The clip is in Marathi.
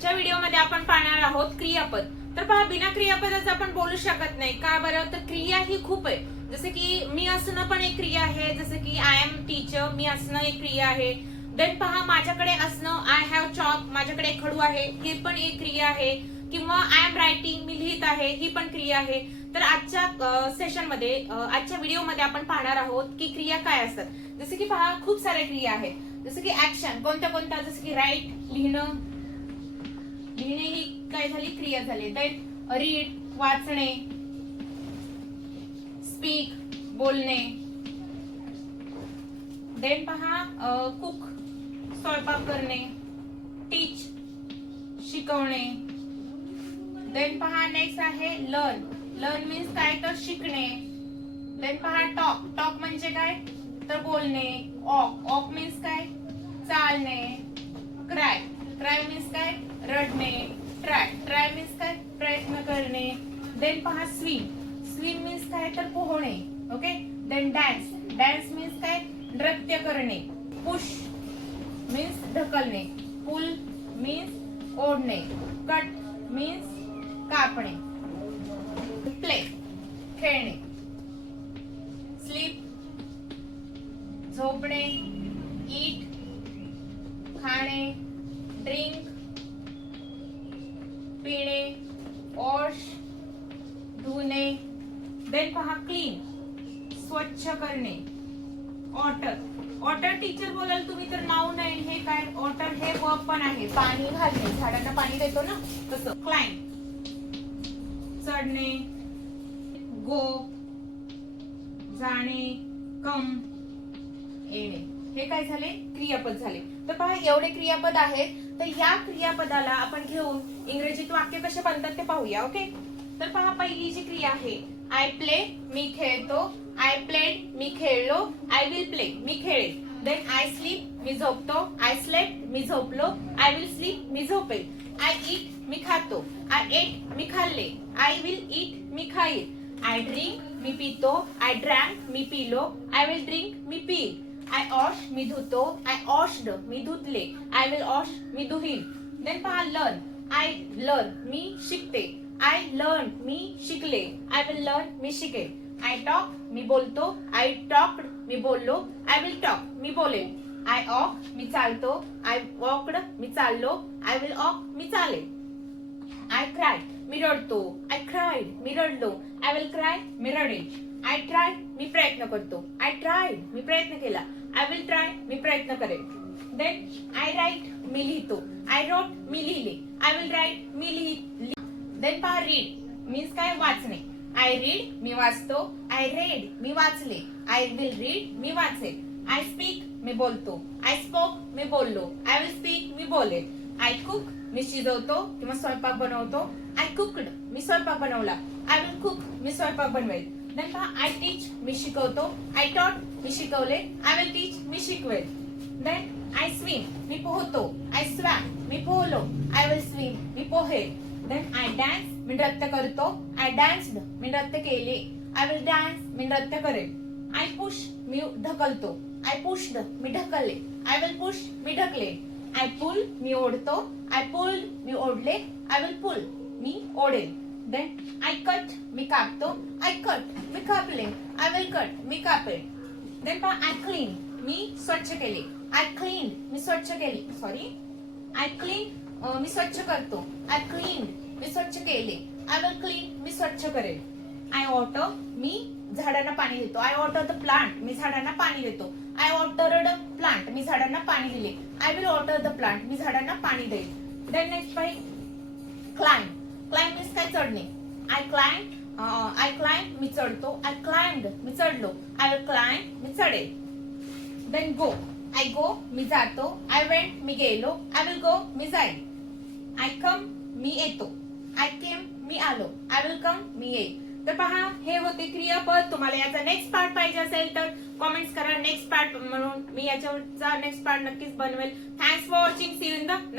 आजच्या व्हिडिओमध्ये आपण पाहणार आहोत क्रियापद. तर पहा, बिना क्रियापदाचं आपण बोलू शकत नाही. का बरं? तर क्रिया ही खूप आहे. जसे की मी असणं पण एक क्रिया आहे. जसे की आय एम टीचर, मी असणं एक क्रिया आहे. देन पहा, माझ्याकडे असणं, आय हॅव चॉक, माझ्याकडे एक खडू आहे, ही पण एक क्रिया आहे. किंवा आय एम रायटिंग, मी लिहित आहे, ही पण क्रिया आहे. तर आजच्या सेशनमध्ये, आजच्या व्हिडिओमध्ये आपण पाहणार आहोत की क्रिया काय असतात. जसे की पहा, खूप साऱ्या क्रिया आहेत. जसे की ऍक्शन, कोणत्या कोणत्या, जसे की राईट, लिहिणं, लिहिणे ही काय झाली, क्रिया झाली. देन रीड, वाचणे, स्पीक, बोलणे. देन पहा, कुक, स्वयंपाक करणे, टीच, शिकवणे. देन पहा, नेक्स्ट आहे लर्न. लर्न मीन्स काय, तर शिकणे. देन पहा, टॉक. टॉक म्हणजे काय, तर बोलणे. ऑक, ऑक मीन्स काय, चालणे. क्राय, क्राय मीन्स काय, रडणे. ट्राय, ट्राय मीन्स काय, प्रयत्न करणे. देन पहा, स्विम. स्विम मीन्स काय, तर पोहणे. Okay. Then dance. Dance means काय, नृत्य करणे. पुश मीन्स ढकलणे. पुल मीन्स ओढणे. कट मीन्स कापणे. प्ले, खेळणे. स्लीप, झोपणे. ईट, खाणे. ड्रिंक, पिणे. वॉश, धुणे. देन पहा, क्लीन, स्वच्छ करणे. वॉटर, वॉटर टीचर बोलाल तुम्ही तर नाऊन आहे. हे काय, वॉटर हे वर्ब पण आहे, पाणी घालणे, झाडांना पाणी देतो ना तसं. क्लाइंब, चढणे. गो, जाणे. कम, येणे. हे काय झाले, क्रियापद झाले. तर पहा, एवढे क्रियापद आहेत. तर या क्रियापदाला आपण घेऊन इंग्रजीत वाक्य कसे बनतात ते पाहूया. ओके. तर पहा, पहिली जी क्रिया आहे, आय प्ले, मी खेळतो. आय प्लेड, मी खेळलो. आय विल प्ले, मी खेळेल. देन आय स्लीप, मी झोपतो. आय स्लेप्ट, मी झोपलो. आय विल स्लीप, मी झोपेल. आय ईट, मी खातो. आय एट, मी खाल्ले. आय विल ईट, मी खाईल. आय ड्रिंक, मी पितो. आय ड्रँक, मी पिलो. आय विल ड्रिंक, मी पिईल. आय वॉश, मी धुतो. आय वॉश्ड, मी धुतले. आय विल वॉश, मी धुईल. देन पहा, लर्न. आय लर्न, मी शिकते. आय लर्न, मी शिकले. आय विल लर्न, मी शिकेल. आय टॉक, मी बोलतो. आय टॉक्ड, मी बोललो. आय विल टॉक, मी बोलेल. आय वॉक, मी चालतो. आय वॉकड, मी चाललो. आय विल वॉक, मी चालेल. आय क्राय, मी रडतो. आय क्राईड, मी रडलो. आय विल क्राय, मी रडेल. आय ट्राय, मी प्रयत्न करतो. आय ट्रायड, मी प्रयत्न केला. आय विल ट्राय, मी प्रयत्न करेल. देन आय राईट, मी लिहितो. आय रोट, मी लिहिले. आय विल राईट, मी लिहि. देन पहा, रीड मीन्स काय, वाचणे. आय रीड, मी वाचतो. आय रेड, मी वाचले. आय विल रीड, मी वाचेल. आय स्पीक, मी बोलतो. आय स्पोक, मी बोललो. आय विल स्पीक, मी बोलेल. आय कुक, मी शिजवतो किंवा स्वयंपाक बनवतो. आय कुकड, मी स्वयंपाक बनवला. आय विल कुक, मी स्वयंपाक बनवेल. देन पहा, आय टीच, मी शिकवतो. आय टॉट, मी शिकवले. आय विल टीच, मी शिकवेल. देन आय स्विम, मी पोहतो. आय स्वॅम, मी पोहलो. आय विल स्विम, मी पोहेल. देन आय डान्स, मी नृत्य करतो. आय डान्स्ड, मी नृत्य केले. आय विल डान्स, मी नृत्य करेल. आय पुश, मी ढकलतो. आय पुश्ड, मी ढकलले. आय विल पुश, मी ढकले. आय पुल, मी ओढतो. आय पुल्ड, मी ओढले. आय विल पुल, मी ओढेल. देन आय कट, मी कापतो. आय कट, मी कापले. आय विल कट, मी कापेल. देन पहा, आय क्लीन, मी स्वच्छ केले. आय क्लीन, मी स्वच्छ केले. सॉरी, आय क्लीन, मी स्वच्छ करतो. आय क्लीन, मी स्वच्छ केले. आय विल क्लीन, मी स्वच्छ करेल. आय वॉटर, मी झाडांना पाणी देतो. आय वॉटर द प्लांट, मी झाडांना पाणी देतो. आय वॉटरड प्लांट, मी झाडांना पाणी दिले. I will water the plant, मी झाडांना पाणी देईल. देन नेक्स्ट पाहि, क्लाइंब. क्लाइंब मीन्स काय, चढणे. आय क्लाइंब, मी चढतो. आय क्लाइंबड, मी चढलो. आय विल क्लाइंब, मी चढेल. Then go. आय गो, मी जातो. आय वेंट, मी गेलो. आय विल गो, मी जाईल. आय कम, मी येतो. आय केम, मी आलो. आय विल कम, मी येईल. तर पहा, हे होते क्रियापद. तुम्हाला याचा नेक्स्ट पार्ट पाहिजे असेल तर कॉमेंट्स करा, नेक्स्ट पार्ट म्हणून मी याच्यावरचा नेक्स्ट पार्ट नक्कीच बनवेल. Thanks for watching. See you in the